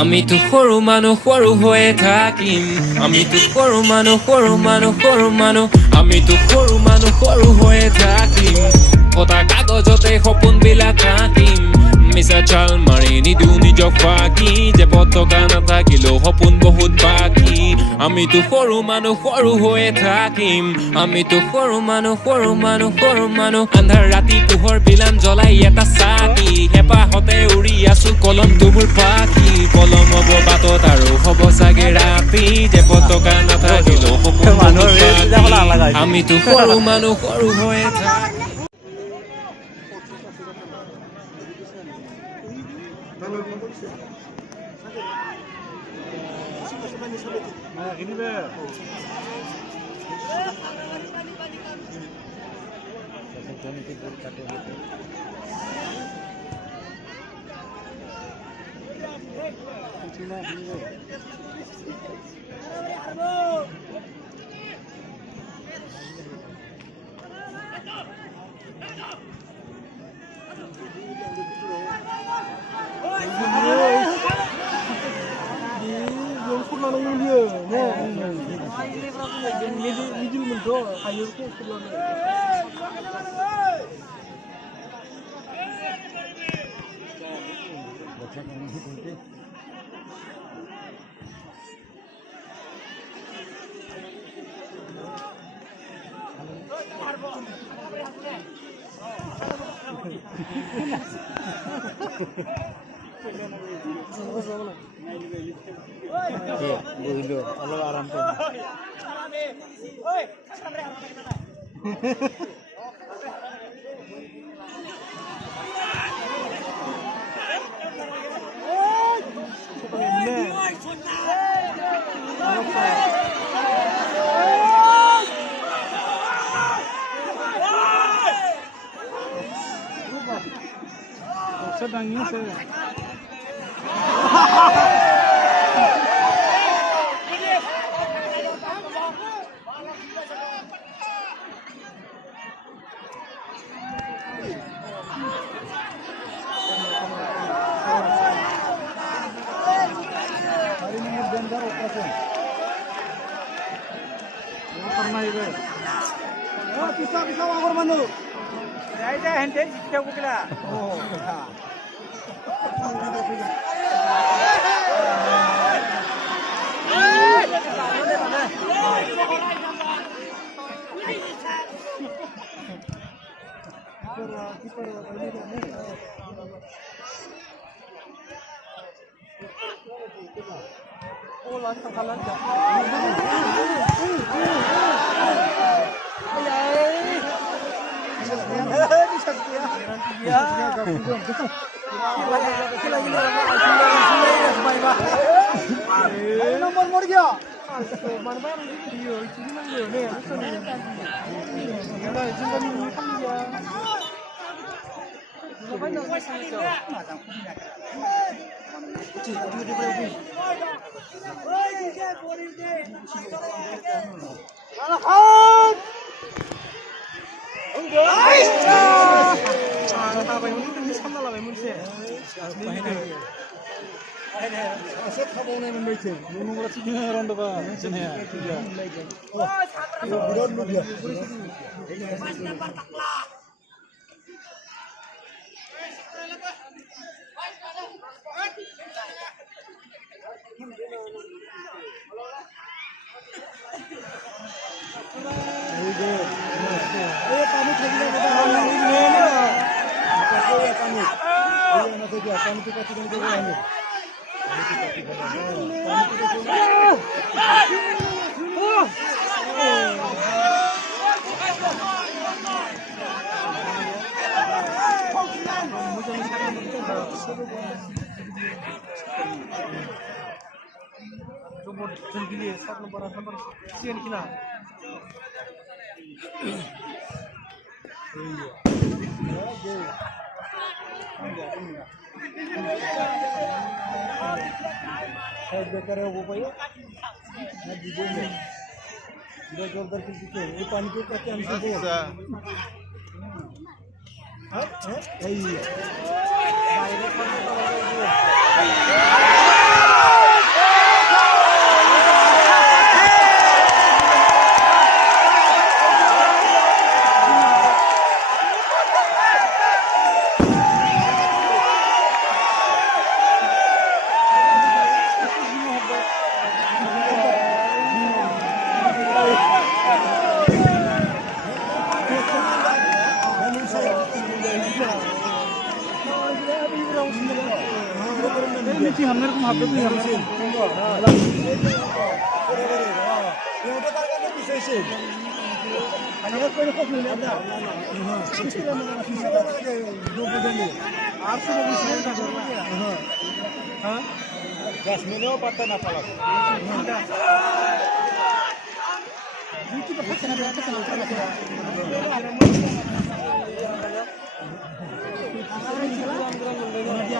আমি তো সৰু মানুহ সৰু হৈয়ে থাকিম আমি তো সৰু মানুহ আমি তো সৰু মানুহ সৰু হৈয়ে থাকিম কটা কাগজতে সপোনবিলাক আঁকিম মিছা চাল মাৰি নিদিওঁ নিজক ফাঁকি যে পতকা নাথাকিলেও সপোন বহুত বাকী আমি তো সৰু মানুহ সৰু হৈয়ে থাকিম আমি তো সৰু মানুহ আন্ধাৰ ৰাতি পোহৰ বিলান জ্বলাই এটা চাকি হেঁপাহতে উৰি আছো কলমটো মোৰ পাখি পলম হ'ব বাটত আৰু হ'ব চাগে ৰাতি যে পতকা নাথাকিলেও সপোন বহুত বাকী আমি তো সৰু মানুহ সৰু হৈয়ে থাকিম বহিলো অলপ আৰাম কৰিম দাঙিছে bisa orang mana? Saya hente kita bukila. Oh. Oh, lantas kalah dah. Nomor mor gया मनबार दियो इतनी मंगे ने यार जिंदगी में कम गया Asyik kau ni membaca, nunggu lagi ni orang dah macam ni. Oh, bukan lu dia. Saya bekerja apa ya? Nak di mana? Dia jodoh kita. Ini panik kita yang sibuk. Hah? Hah? Hey. ini sih hamil kum habis tuh hamil. Yang udah target itu bisa sih. Hanya kau ini kau punya ada. Sisi mana mana sisi mana ada dua puluh ni. Arti lebih sih ada berapa? Hah? Jasmine patah apa lagi? Itu dapat sana berapa sana?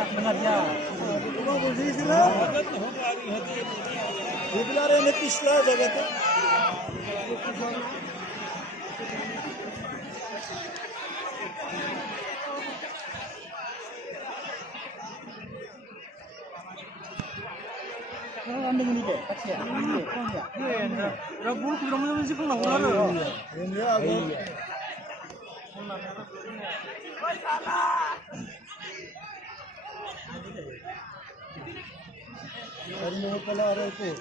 Benar ya. Kau boleh istilah. Istilah ini istilah jaga tu. Anda ini deh, kacau. Iya, Rabu kita mau mesti pulang ular. Ini aku. Hari mau pala ada itu.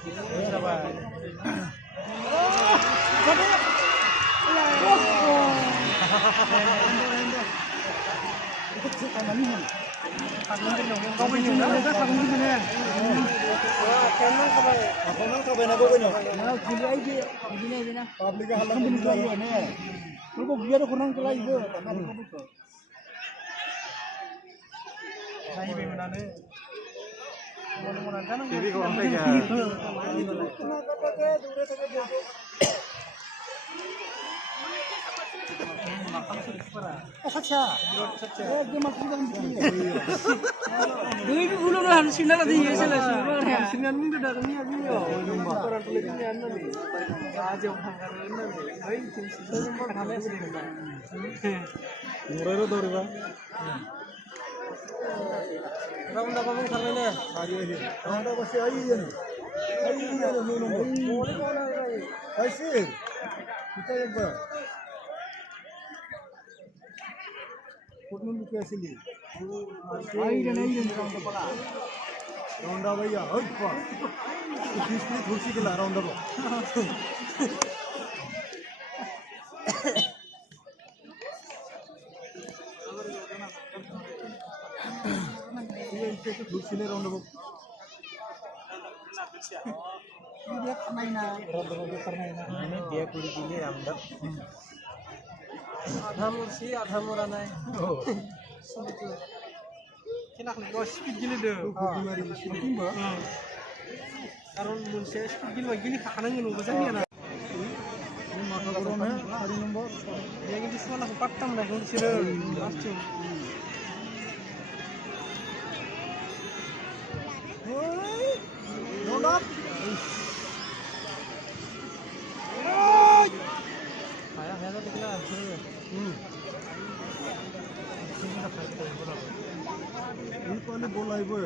Kau punya mana? Kau punya mana? Kenal kau benar kau punya. Nah, gila aja, gila aja na. Public halang gila aja ni. Kau biar kurang kelai je, tanah kau betul. Saya bagaimana ni? Mana kan? Jadi kau orang tega. Kenal kau pakai dua saja dia. Sacha. Dia masih dalam sini. Dulu itu ulur lah sinar ada ini salah. Sinar mungkin dah ni aja yo. Orang tulis ni anda ni. Aja orang kerana ni. Hai sinar mungkin kami sini. Murah tu orang. Kamu dah bangun kerana ni. Hari ini. Anda masih air je ni. Air ni ada minum. Asyik. Kita yang ber. Kurang bukan sini. Air ni round pala. Round apa ya? Hoi pa. Kisah kursi ke lah round apa? Ini kursi ni round apa? Dia kerana round apa kerana ini dia kursi ni round apa? Ada mursi, ada murana. Kena kena kau speed gila deh. Karena mursi speed gila gini kanan gini macam ni na. Ini mata korang ya, hari nombor. Dia ini semua nak patam dah mursi deh. Macam. Hoi, nolak. Ayah, ayah tu kita. Ini kau bola ibu.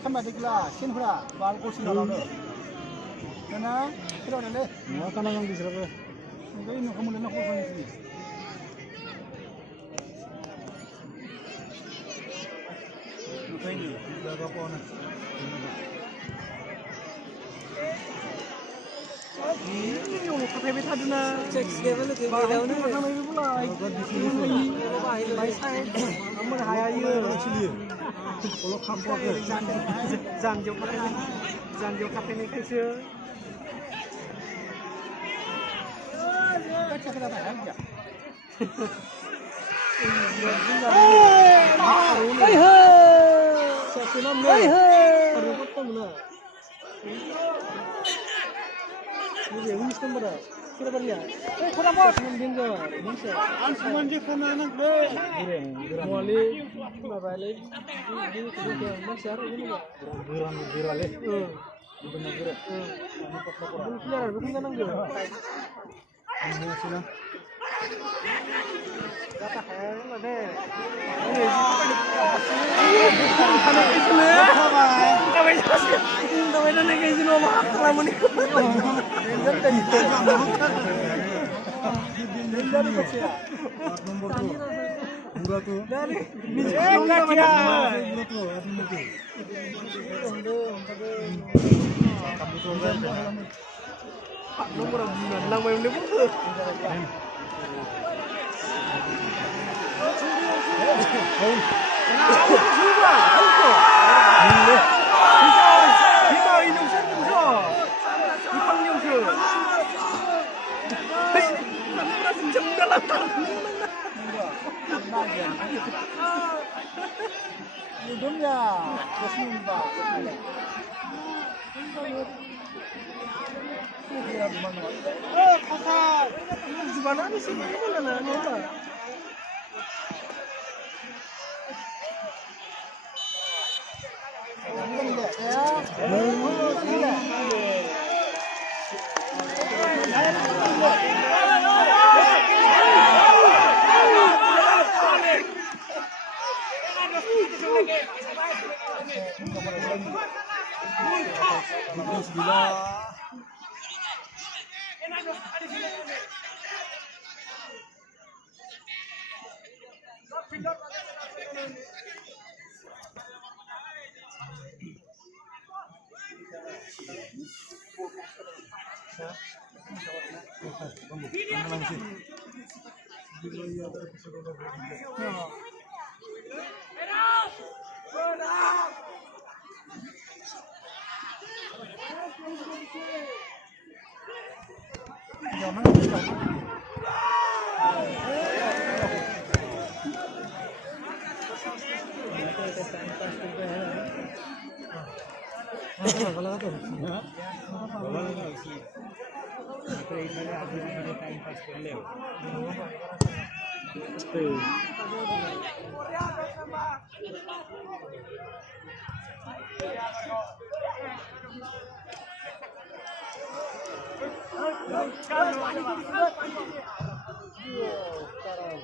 Kan ada kelas, sini pula, baru kursi orang tu. Mana? Kira mana le? Mana kan orang di sana? Mungkin ini kamu lena kau punya sini. Ini dah apa nak? Ini orang kata beta tu na. Cek level tu level ni. Macam mana pula? Ini baik saya. Kamu dah hayal je. Kalau kampung ke? Jangan kafe ni kerja. Baca kata apa aja. Hai hai. Siapa nama? Hai hai. Apa tu mana? Ini English number. Kira berapa? Kira berapa? Sembilan je. Bisa. Sembilan je kena anak le. Muli, mobile. Ini kerja mana siapa ini? Geran le. Benar geran. Ini clear. Bukan kan anggur. Ini sila. Kata hai mana? Ini Pak nomor lang main dia pun. Gimana nih sih? Gimana?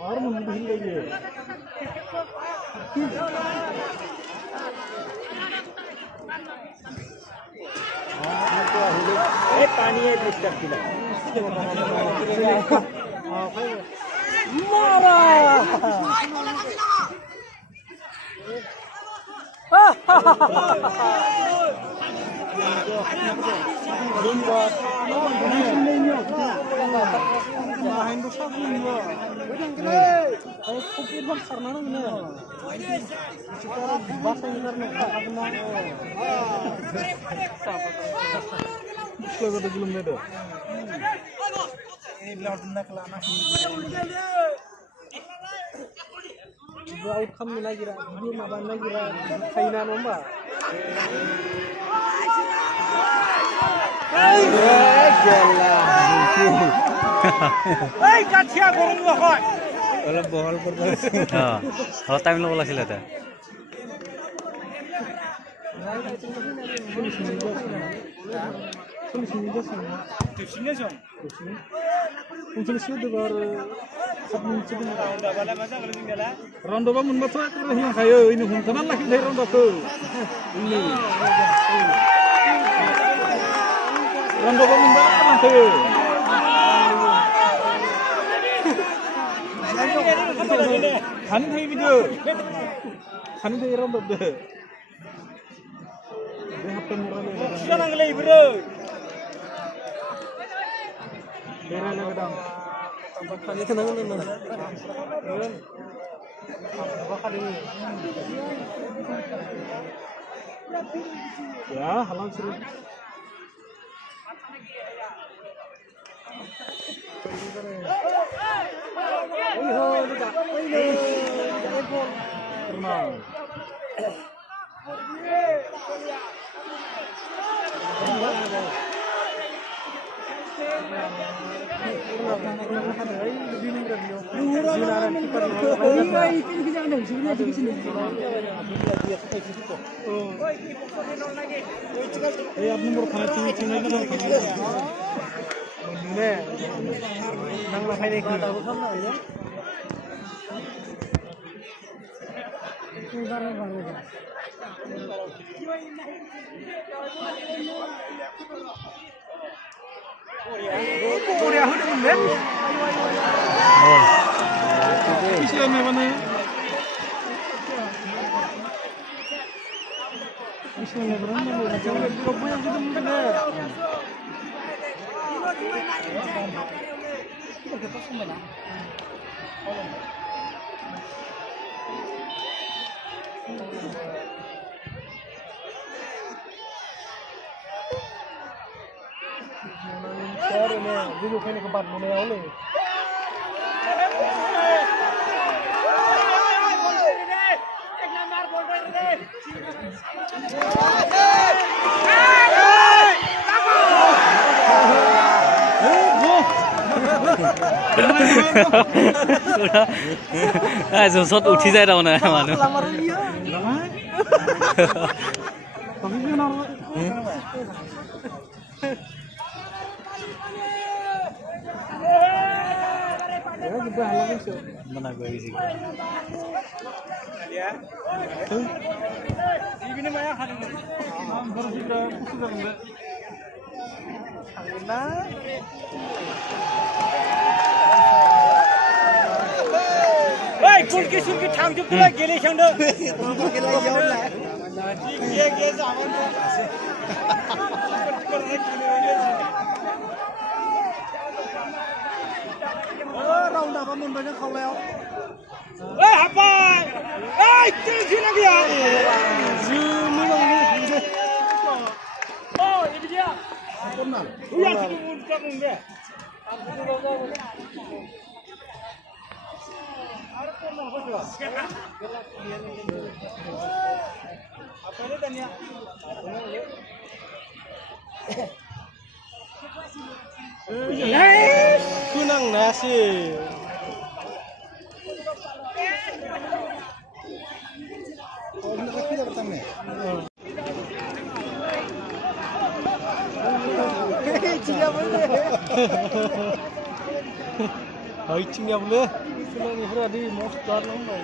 और मन भी लगे ए पानी है disturb किला मारा outcome lagi lah, dia maban lagi lah, China nomba. Hey, kacia gorong loh. Kalau bohol berbahas. Kalau time lo boleh silat ya. Rondo ba mun bato ko hin kayo ini hun tanan laki dai rondo ko ini rondo ba mun ba tanan ko kan thai video kan thai rondo de hatta murale sanang lei bro bera lagdam kali kenangan mana apa kali ya halang seru আপনি মোর খানা চিনি চিনি না নে নাংলা খাই দেখি তারপর খাম না ভাইয়া উদারে ভালো কোরিয়া হতে বললে কিসে মানে Bismillahirrahmanirrahim. Jangan lupa yang kita Video kayaknya kebat mulai oleh. জোচত উঠি যায় তাৰমানে মানুহ mana gue isi कुल्की सुल्की ठाक जो पूरा गेले छंड गेला यावला गे जावन राउंड आप मन बायना खावलायाव ओइ हाबाय ओइ तिलसि ना गया जु मोजां ओ इबिदिया कोनना उया सिदु मुनका बुंबे kunang nasi Haitingnya boleh. Ini berada di Mostar nampak.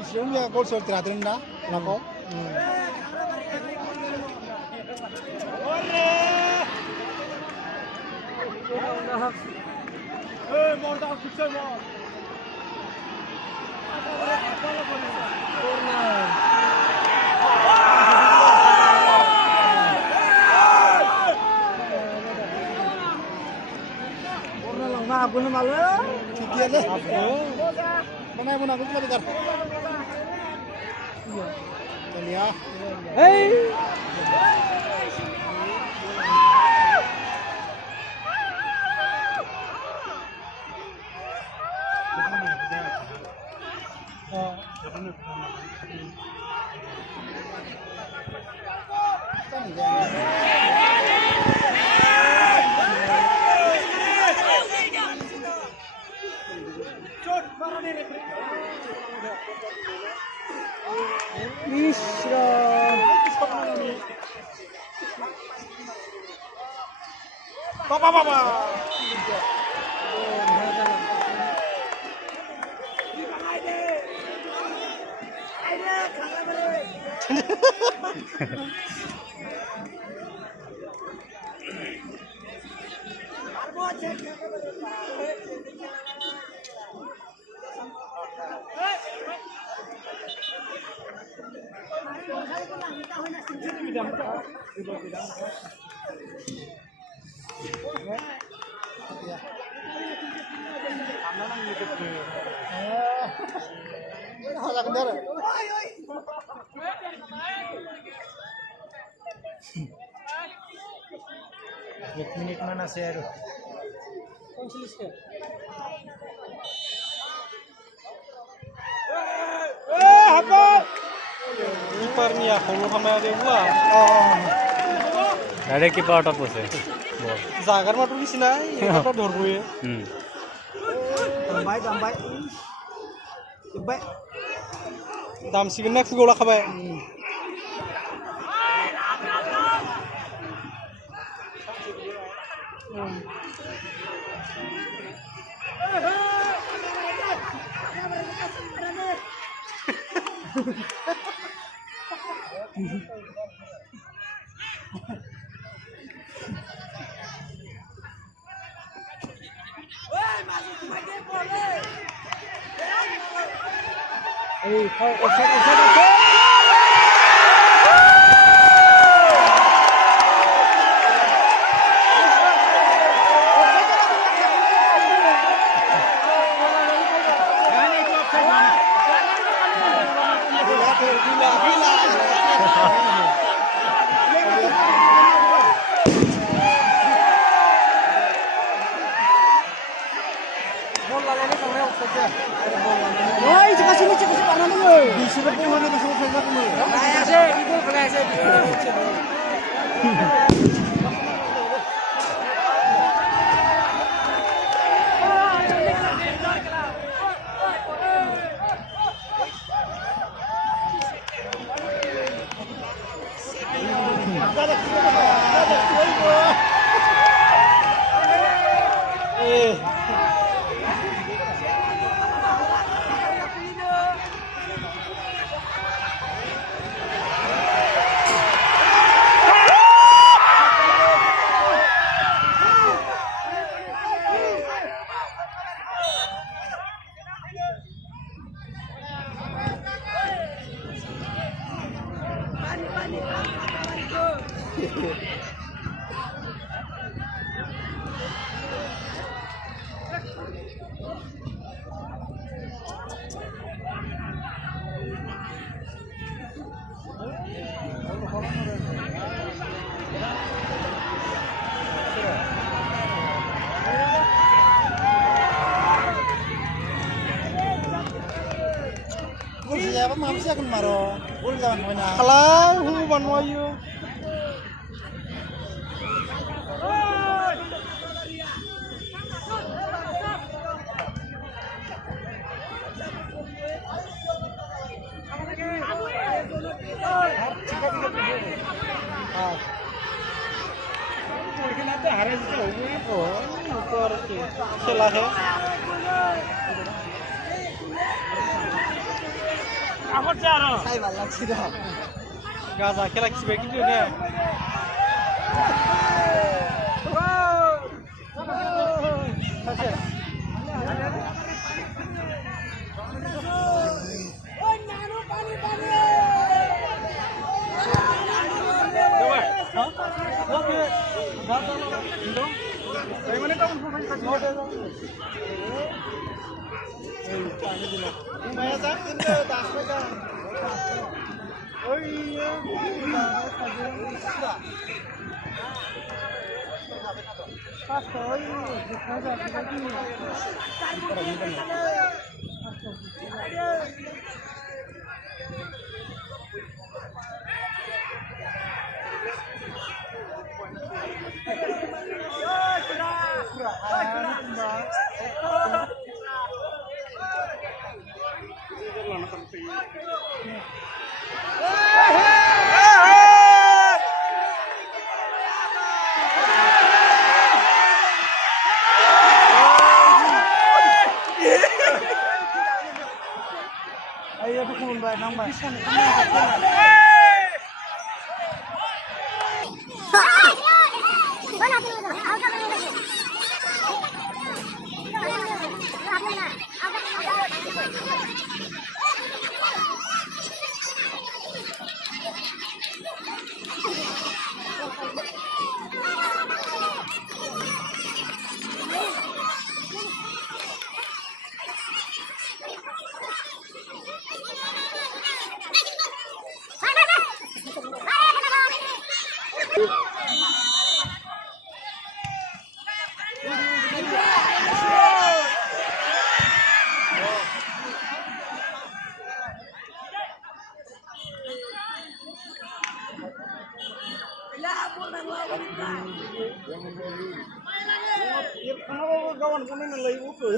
Isinya gol soal terakhir na, nako. Mau dah susah mau. Aku ni malah. Cikir le. Mana yang mana aku cuma dengar. Iya. Hey. Papa. एक minute mana share apa kipernya kalau sama ada gua direct kiper out bose jagar matu di sini apa dor gue tambai dam sih next gola khabai Masuk ke bagian boleh. এই offside Siapa mamsi akan maro, ul jangan mana. Kalau hubungan wayu. खेला है Gaza खेला खिबाय खिन्थु ने Ayo pukul baik nambah. Kawan kami nilai ukur.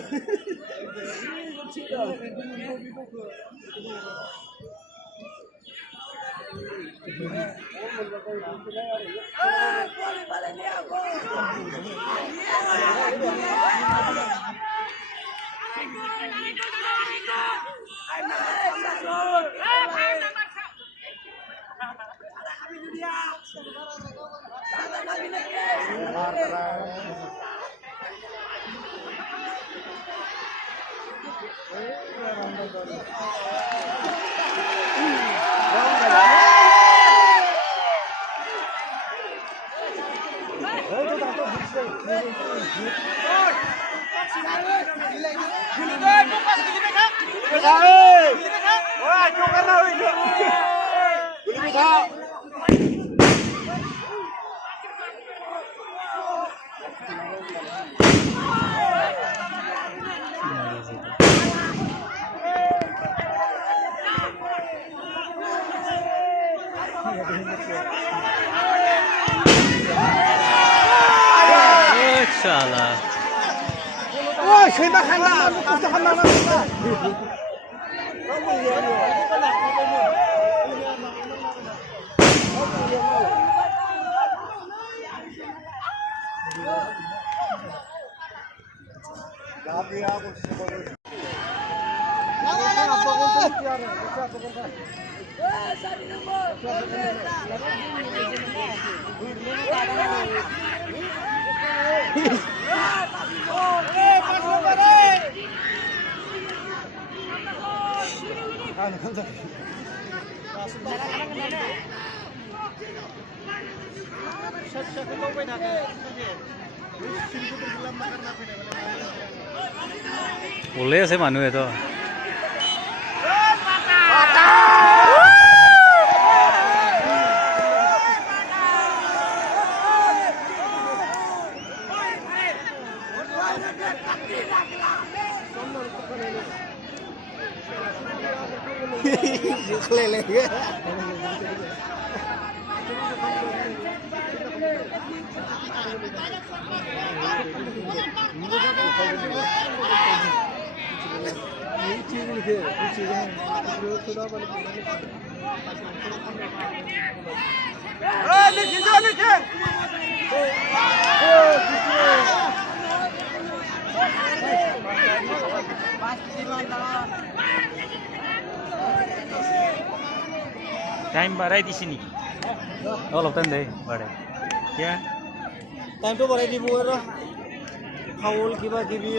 শালা ওই সেটা খাই না কষ্ট খান না ওলাই আছে মানুহে তো টাইম বাড়াই দিছি নেকি অলপ টাইম দে বাড়াই কিয়া টাইমটো বঢ়াই দিব আৰু খাউল কিবা কিবি